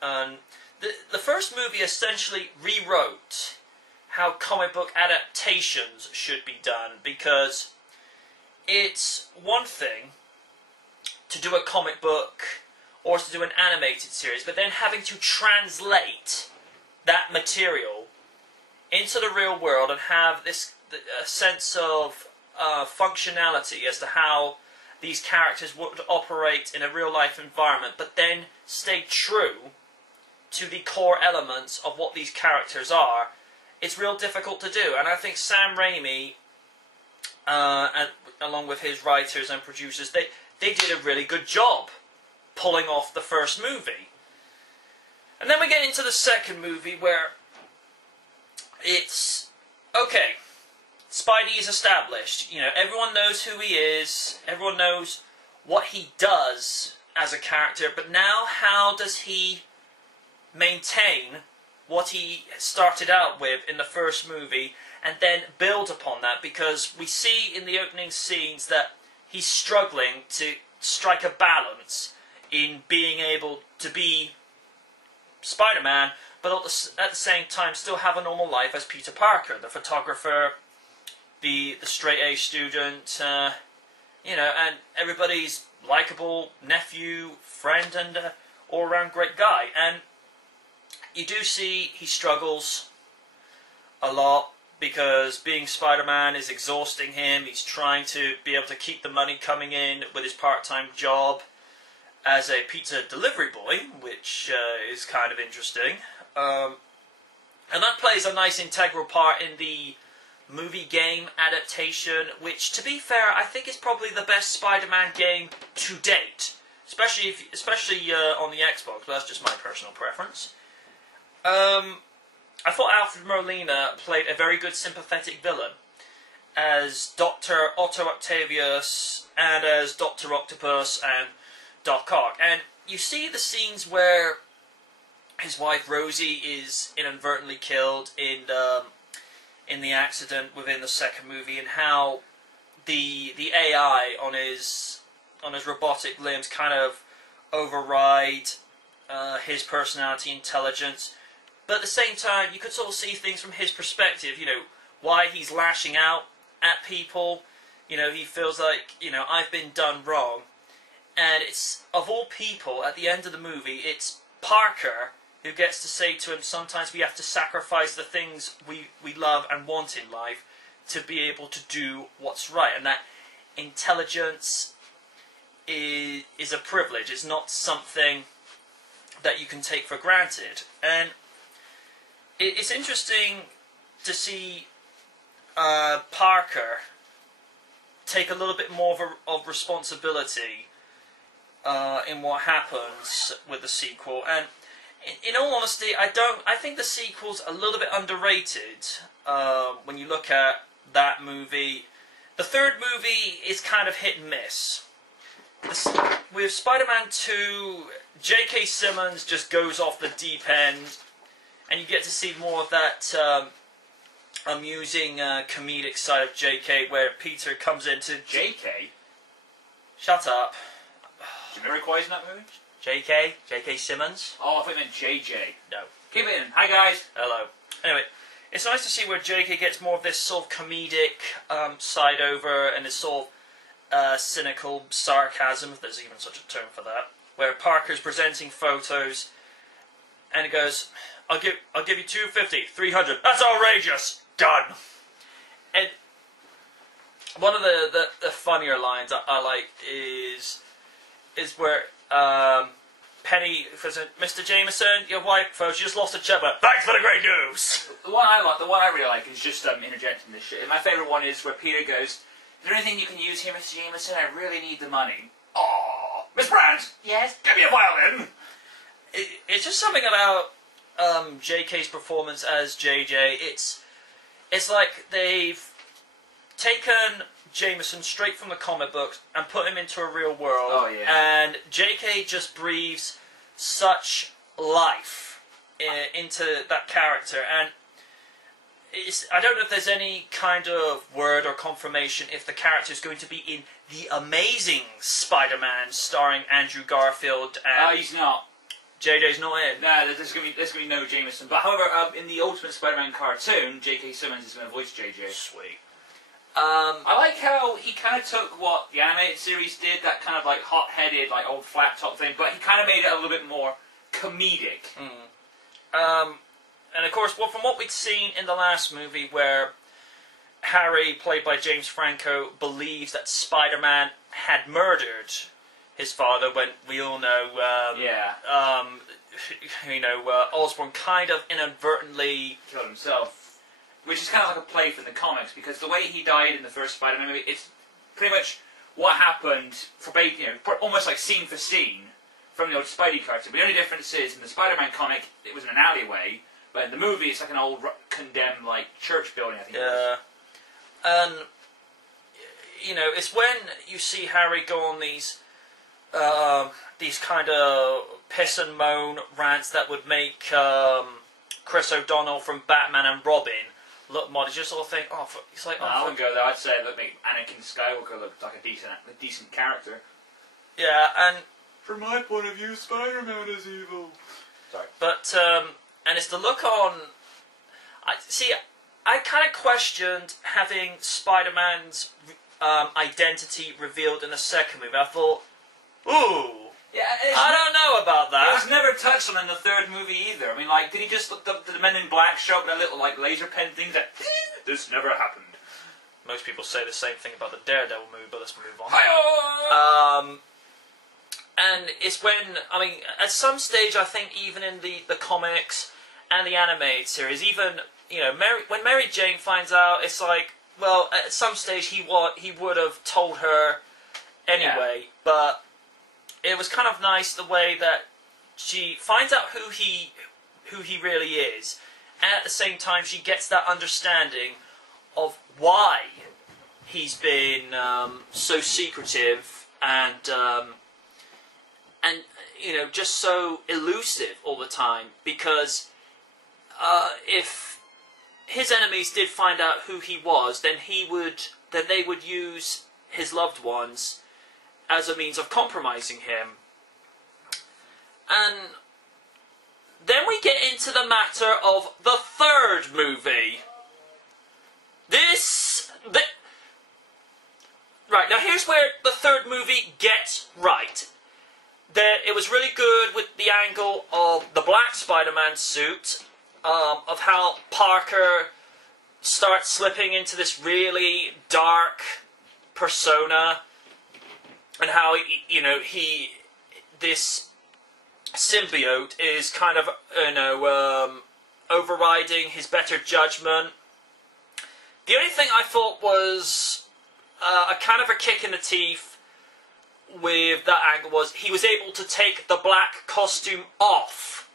The first movie essentially rewrote how comic book adaptations should be done, because it's one thing to do a comic book or to do an animated series, but then having to translate that material into the real world and have a sense of functionality as to how these characters would operate in a real-life environment, but then stay true to the core elements of what these characters are. It's real difficult to do, and I think Sam Raimi, along with his writers and producers, they did a really good job pulling off the first movie. And then we get into the second movie, where it's okay. Spidey is established. You know, everyone knows who he is. Everyone knows what he does as a character. But now, how does he maintain what he started out with in the first movie and then build upon that? Because we see in the opening scenes that he's struggling to strike a balance in being able to be Spider-Man, but at the same time still have a normal life as Peter Parker, the photographer, the straight-A student, you know, and everybody's likable nephew, friend, and all-around great guy. And you do see he struggles a lot, because being Spider-Man is exhausting him. He's trying to be able to keep the money coming in with his part-time job as a pizza delivery boy, which is kind of interesting. And that plays a nice integral part in the movie game adaptation, which, to be fair, I think is probably the best Spider-Man game to date, especially on the Xbox, but that's just my personal preference. I thought Alfred Molina played a very good sympathetic villain as Dr. Otto Octavius and as Dr. Octopus and Doc Ock. And you see the scenes where his wife Rosie is inadvertently killed in the accident within the second movie, and how the AI on his robotic limbs kind of override his personality, intelligence. But at the same time, you could sort of see things from his perspective, you know, why he's lashing out at people. You know, he feels like, you know, I've been done wrong. And it's, of all people, at the end of the movie, it's Parker who gets to say to him, sometimes we have to sacrifice the things we love and want in life to be able to do what's right. And that intelligence is a privilege. It's not something that you can take for granted. And it's interesting to see Parker take a little bit more of responsibility in what happens with the sequel. And in all honesty, I think the sequel's a little bit underrated when you look at that movie. The third movie is kind of hit and miss. With Spider-Man 2, J.K. Simmons just goes off the deep end, and you get to see more of that amusing, comedic side of J.K., where Peter comes into... J.K.? Shut up. Jamiroquai's in that movie? J.K.? J.K. Simmons? Oh, I thought you meant J.J. No. Keep it in. Hi, guys. Hello. Anyway, it's nice to see where J.K. gets more of this sort of comedic side over, and this sort of cynical sarcasm, if there's even such a term for that, where Parker's presenting photos, and he goes, I'll give you $250, $300. That's outrageous. Done. And one of the funnier lines I like is where Penny says, Mr. Jameson, your wife, she just lost a chipper. Thanks for the great news. The one I really like is just interjecting this shit. My favourite one is where Peter goes, "Is there anything you can use here, Mr. Jameson? I really need the money." Oh, Miss Brandt. Yes. Give me a violin. It's just something about J.K.'s performance as J.J. It's like they've taken Jameson straight from the comic books and put him into a real world. Oh, yeah. And J.K. just breathes such life into that character. And I don't know if there's any kind of word or confirmation if the character is going to be in The Amazing Spider-Man starring Andrew Garfield and... he's not. JJ's not in. Nah, there's gonna be no Jameson. But however, in the Ultimate Spider-Man cartoon, J.K. Simmons is going to voice JJ. Sweet. I like how he kind of took what the animated series did, that kind of like hot-headed, like old flat top thing, but he kind of made it a little bit more comedic. And of course, well, from what we'd seen in the last movie, where Harry, played by James Franco, believes that Spider-Man had murdered his father, when we all know, Osborn kind of inadvertently killed himself, which is kind of like a play from the comics, because the way he died in the first Spider-Man movie, it's pretty much what happened almost like scene for scene from the old Spidey cartoon. But the only difference is, in the Spider-Man comic, it was in an alleyway, but in the movie, it's like an old condemned like church building, I think. Yeah, and it's when you see Harry go on these kind of piss and moan rants that would make Chris O'Donnell from Batman and Robin look modest. You just sort of think, it's like, I wouldn't go there. I'd say that make Anakin Skywalker look like a decent character. Yeah, and from my point of view, Spider-Man is evil. Sorry, but and it's the look on. I kind of questioned having Spider-Man's identity revealed in the second movie. I thought, ooh. Yeah, I don't know about that. It was never touched on in the third movie either. I mean, like, did he just look the Men in Black show up with a little like laser pen thing that this never happened? Most people say the same thing about the Daredevil movie, but let's move on. Hi-oh! And it's when, at some stage, I think even in the comics and the animated series, even when Mary Jane finds out, it's like, well, at some stage he would have told her anyway, but it was kind of nice the way that she finds out who he really is, and at the same time she gets that understanding of why he's been so secretive and just so elusive all the time. Because if his enemies did find out who he was, then they would use his loved ones as a means of compromising him. And then we get into the matter of the third movie. Right, now here's where the third movie gets right. It was really good with the angle of the black Spider-Man suit, of how Parker starts slipping into this really dark persona, and how this symbiote is kind of overriding his better judgment. The only thing I thought was a kind of a kick in the teeth with that angle was he was able to take the black costume off.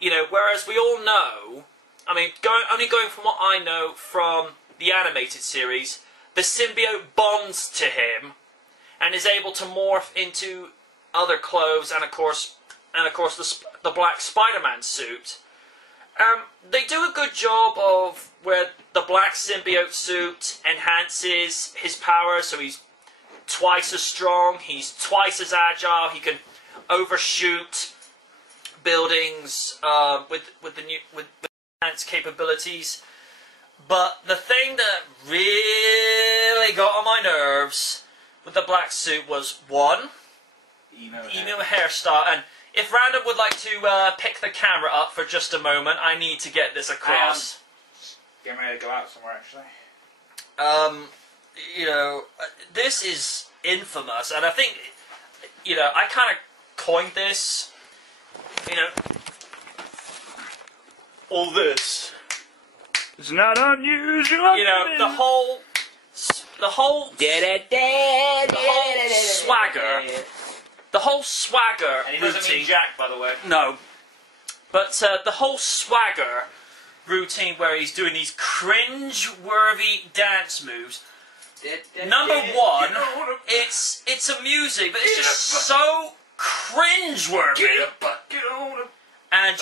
Whereas we all know, only going from what I know from the animated series, the symbiote bonds to him and is able to morph into other clothes, and of course the black Spider-Man suit. They do a good job of where the black symbiote suit enhances his power, so he's twice as strong, he's twice as agile, he can overshoot buildings with enhanced capabilities. But the thing that really got on my nerves with the black suit was, one, emo hairstyle. And if Random would like to pick the camera up for just a moment, I need to get this across. Getting ready to go out somewhere, actually. This is infamous, and I think, I kind of coined this, all this. It's not unusual. The whole swagger. The whole swagger. And he doesn't mean Jack, by the way. No. But the whole swagger routine where he's doing these cringe-worthy dance moves. Number one, it's amusing, but it's just so cringe-worthy. And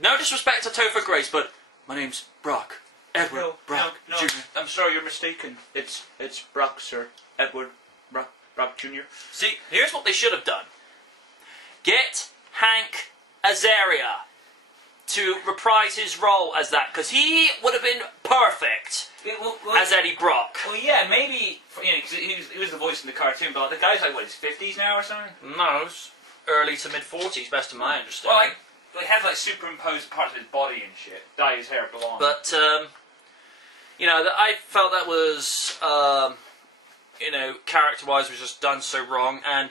no disrespect to Topher Grace, but my name's Brock. Edward Brock Jr. I'm sorry, you're mistaken. It's Brock, sir. Edward Brock Jr. See, here's what they should have done. Get Hank Azaria to reprise his role as that, because he would have been perfect as Eddie Brock. Well, yeah, maybe, you know, 'cause he was the voice in the cartoon, but the guy's like, what, his 50s now or something? No, it's early to mid-40s, best of my understanding. Well, like, he had like superimposed parts of his body and shit. Dye his hair blonde. But, you know, I felt that was, you know, character-wise was just done so wrong, and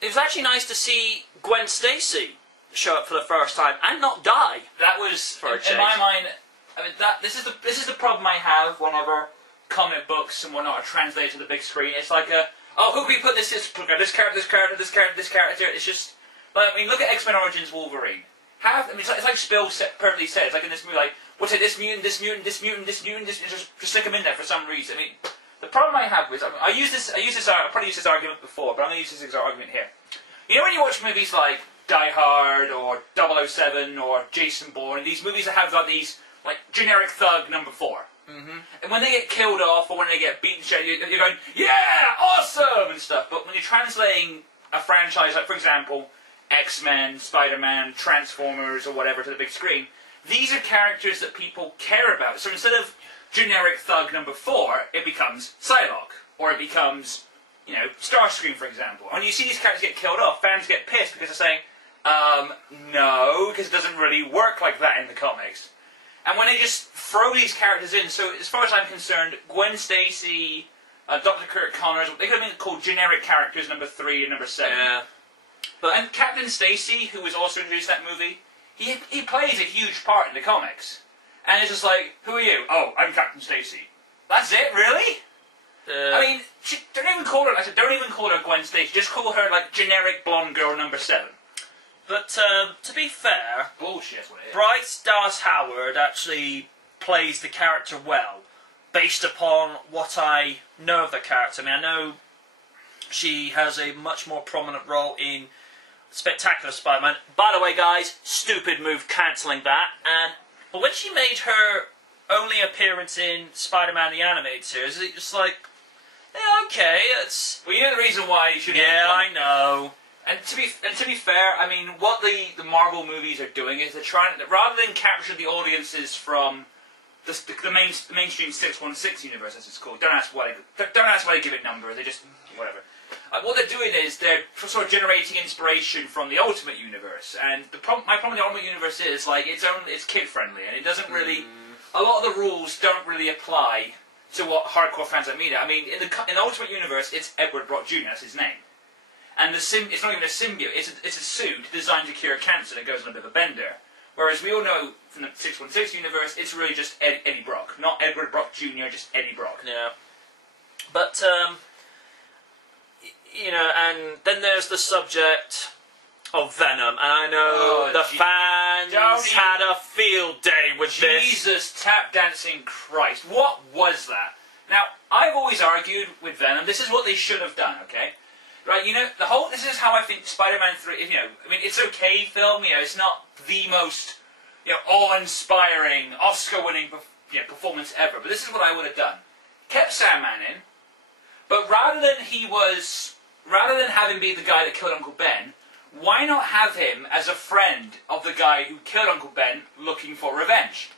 it was actually nice to see Gwen Stacy show up for the first time and not die. That was, For a in change. my mind, I mean, this is the problem I have whenever comic books and whatnot are translated to the big screen. It's like oh, who can we put this character, this character. It's just, like, I mean, look at X-Men Origins Wolverine. I mean, it's like Spill perfectly said. It's like in this movie, like, we'll take this mutant, and just stick them in there for some reason. I mean, the problem I have with, I probably used this argument before, but I'm going to use this argument here. You know when you watch movies like Die Hard or 007 or Jason Bourne, these movies that have like these like generic thug number 4. Mm-hmm. And when they get killed off or when they get beaten, you're going, yeah, awesome and stuff. But when you're translating a franchise like, for example, X-Men, Spider-Man, Transformers or whatever to the big screen, these are characters that people care about. So instead of generic thug number 4, it becomes Psylocke, or it becomes, you know, Starscream, for example. When you see these characters get killed off, fans get pissed because they're saying, no, because it doesn't really work like that in the comics. And when they just throw these characters in, so as far as I'm concerned, Gwen Stacy, Dr. Kirk Connors, they could have been called generic characters number 3 and number 7. Yeah. And Captain Stacy, who was also introduced in that movie, he plays a huge part in the comics. And it's just like, who are you? Oh, I'm Captain Stacy. That's it, really? I mean, don't even call her. I said, don't even call her Gwen Stacy. Just call her like generic blonde girl number 7. But to be fair, Bullshit. That's what it is. Bryce Dallas Howard actually plays the character well, based upon what I know of the character. I mean, I know she has a much more prominent role in Spectacular Spider-Man. By the way, guys, stupid move cancelling that. But when she made her only appearance in Spider-Man the Animated Series, it's just like, yeah, okay, it's... Well, you know the reason why you should... Yeah, I know. And to be fair, I mean, what the Marvel movies are doing is they're trying, rather than capture the audiences from the mainstream 616 universe, as it's called. Don't ask why they give it numbers. They just whatever. What they're doing is they're sort of generating inspiration from the Ultimate Universe. And my problem with the Ultimate Universe is like it's kid friendly, and it doesn't really. A lot of the rules don't really apply to what hardcore fans like me do. I mean, in the Ultimate Universe, it's Edward Brock Jr. That's his name. And it's not even a symbiote, it's a suit designed to cure cancer that goes on a bit of a bender. Whereas we all know from the 616 universe, it's really just Eddie Brock. Not Edward Brock Jr., just Eddie Brock. Yeah. But, you know, and then there's the subject of Venom. And I know the fans had a field day with this. Jesus tap dancing Christ. What was that? Now, I've always argued with Venom, this is what they should have done, okay? Right, you know, this is how I think Spider-Man 3, you know, I mean, it's okay film, you know, it's not the most, you know, awe-inspiring, Oscar-winning, performance ever, but this is what I would have done. Kept Sandman in, but rather than have him be the guy that killed Uncle Ben, why not have him as a friend of the guy who killed Uncle Ben looking for revenge?